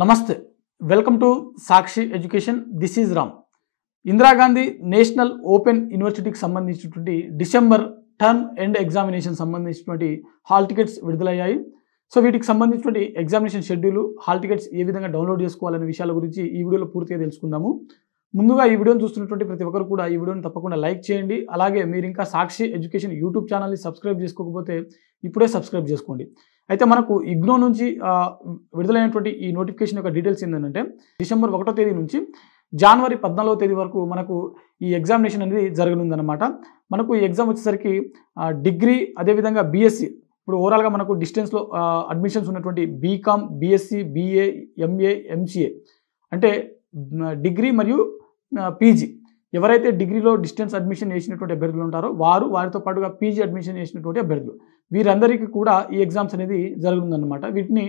నమస్తే, welcome to Sakshi education. This is Ram. Indira Gandhi national open యూనివర్సిటీకి సంబంధించినటువంటి డిసెంబర్ టర్మ్ ఎండ్ ఎగ్జామినేషన్ సంబంధించినటువంటి హాల్ టికెట్స్ విడుదలయ్యాయి. సో వీటికి సంబంధించినటువంటి ఎగ్జామినేషన్ షెడ్యూల్, హాల్ టికెట్స్ ఏ విధంగా డౌన్లోడ్ చేసుకోవాలనే విషయాల గురించి ఈ వీడియోలో పూర్తిగా తెలుసుకుందాము. ముందుగా ఈ వీడియోని చూస్తున్నటువంటి ప్రతి ఒక్కరు కూడా ఈ వీడియోని తప్పకుండా లైక్ చేయండి. అలాగే మీరు ఇంకా సాక్షి ఎడ్యుకేషన్ యూట్యూబ్ ఛానల్ని సబ్స్క్రైబ్ చేసుకోకపోతే ఇప్పుడే సబ్స్క్రైబ్ చేసుకోండి. అయితే మనకు ఇగ్నో నుంచి విడుదలైనటువంటి ఈ నోటిఫికేషన్ యొక్క డీటెయిల్స్ ఏంటంటే, డిసెంబర్ 1వ తేదీ నుంచి జనవరి 14వ తేదీ వరకు మనకు ఈ ఎగ్జామినేషన్ అనేది జరగనుందన్నమాట. మనకు ఈ ఎగ్జామ్ వచ్చేసరికి డిగ్రీ, అదేవిధంగా బీఎస్సీ, ఇప్పుడు ఓవరాల్గా మనకు డిస్టెన్స్లో అడ్మిషన్స్ ఉన్నటువంటి BCom, BSc, BA, MA, MCA అంటే డిగ్రీ మరియు పీజీ, ఎవరైతే డిగ్రీలో డిస్టెన్స్ అడ్మిషన్ చేసినటువంటి అభ్యర్థులు ఉంటారో వారితో పాటుగా పీజీ అడ్మిషన్ చేసినటువంటి అభ్యర్థులు, వీరందరికీ కూడా ఈ ఎగ్జామ్స్ అనేది జరుగుతుందన్నమాట. వీటిని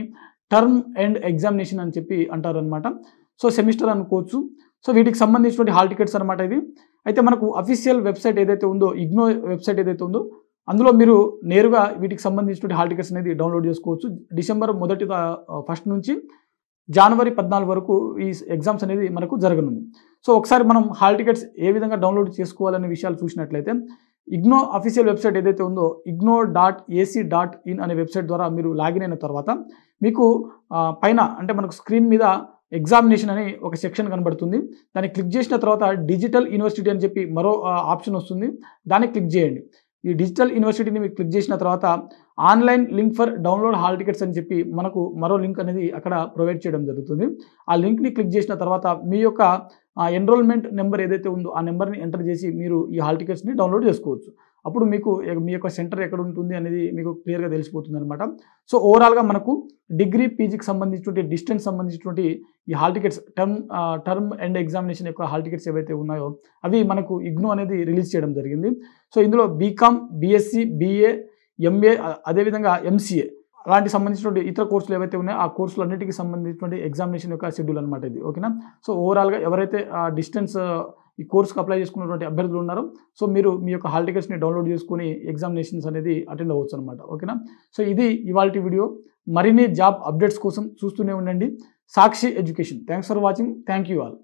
టర్మ్ ఎండ్ ఎగ్జామినేషన్ అని చెప్పి అంటారు అనమాట. సో సెమిస్టర్ అనుకోవచ్చు. సో వీటికి సంబంధించినటువంటి హాల్ టికెట్స్ అనమాట ఇది. అయితే మనకు అఫీషియల్ వెబ్సైట్ ఏదైతే ఉందో, ఇగ్నో వెబ్సైట్ ఏదైతే ఉందో, అందులో మీరు నేరుగా వీటికి సంబంధించినటువంటి హాల్ టికెట్స్ అనేది డౌన్లోడ్ చేసుకోవచ్చు. డిసెంబర్ 1 నుంచి జనవరి 14 వరకు ఈ ఎగ్జామ్స్ అనేది మనకు జరగనుంది. సో ఒకసారి మనం హాల్ టికెట్స్ ఏ విధంగా డౌన్లోడ్ చేసుకోవాలనే విషయాలు చూసినట్లయితే, ఇగ్నో అఫీషియల్ వెబ్సైట్ ఏదైతే ఉందో igno.ac.in అనే వెబ్సైట్ ద్వారా మీరు లాగిన్ అయిన తర్వాత మీకు పైన అంటే మనకు స్క్రీన్ మీద ఎగ్జామినేషన్ అని ఒక సెక్షన్ కనబడుతుంది. దాన్ని క్లిక్ చేసిన తర్వాత డిజిటల్ యూనివర్సిటీ అని చెప్పి మరో ఆప్షన్ వస్తుంది. దాన్ని క్లిక్ చేయండి. ఈ డిజిటల్ యూనివర్సిటీని మీరు క్లిక్ చేసిన తర్వాత online link for download hall tickets అని చెప్పి మనకు మరో లింక్ అనేది అక్కడ ప్రొవైడ్ చేయడం జరుగుతుంది. ఆ లింక్ని క్లిక్ చేసిన తర్వాత మీ యొక్క ఎన్రోల్మెంట్ నెంబర్ ఏదైతే ఉందో ఆ నెంబర్ని ఎంటర్ చేసి మీరు ఈ హాల్ టికెట్స్ని డౌన్లోడ్ చేసుకోవచ్చు. అప్పుడు మీకు మీ యొక్క సెంటర్ ఎక్కడ ఉంటుంది అనేది మీకు క్లియర్గా తెలిసిపోతుంది అనమాట. సో ఓవరాల్గా మనకు డిగ్రీ, పీజీకి సంబంధించినటువంటి డిస్టెన్స్ సంబంధించినటువంటి ఈ hall tickets, term end examination యొక్క హాల్ టికెట్స్ ఏవైతే ఉన్నాయో అవి మనకు ఇగ్నో అనేది రిలీజ్ చేయడం జరిగింది. సో ఇందులో బీకామ్, బీఎస్సీ, బీఏ, ఎంఏ, అదేవిధంగా ఎంసీఏ అలాంటి సంబంధించినటువంటి ఇతర కోర్సులు ఏవైతే ఉన్నాయో ఆ కోర్సులు అన్నిటికీ సంబంధించినటువంటి ఎగ్జామినేషన్ యొక్క షెడ్యూల్ అనమాట ఇది. ఓకేనా. సో ఓవరాల్గా ఎవరైతే డిస్టెన్స్ ఈ కోర్సుకు అప్లై చేసుకున్నటువంటి అభ్యర్థులు ఉన్నారో, సో మీరు మీ యొక్క హాల్ టికెట్స్ని డౌన్లోడ్ చేసుకుని ఎగ్జామినేషన్స్ అనేది అటెండ్ అవ్వచ్చు అనమాట. ఓకేనా. సో ఇది ఇవాల్టి వీడియో. మరిన్ని జాబ్ అప్డేట్స్ కోసం చూస్తూనే ఉండండి Sakshi education. Thanks for watching. Thank you all.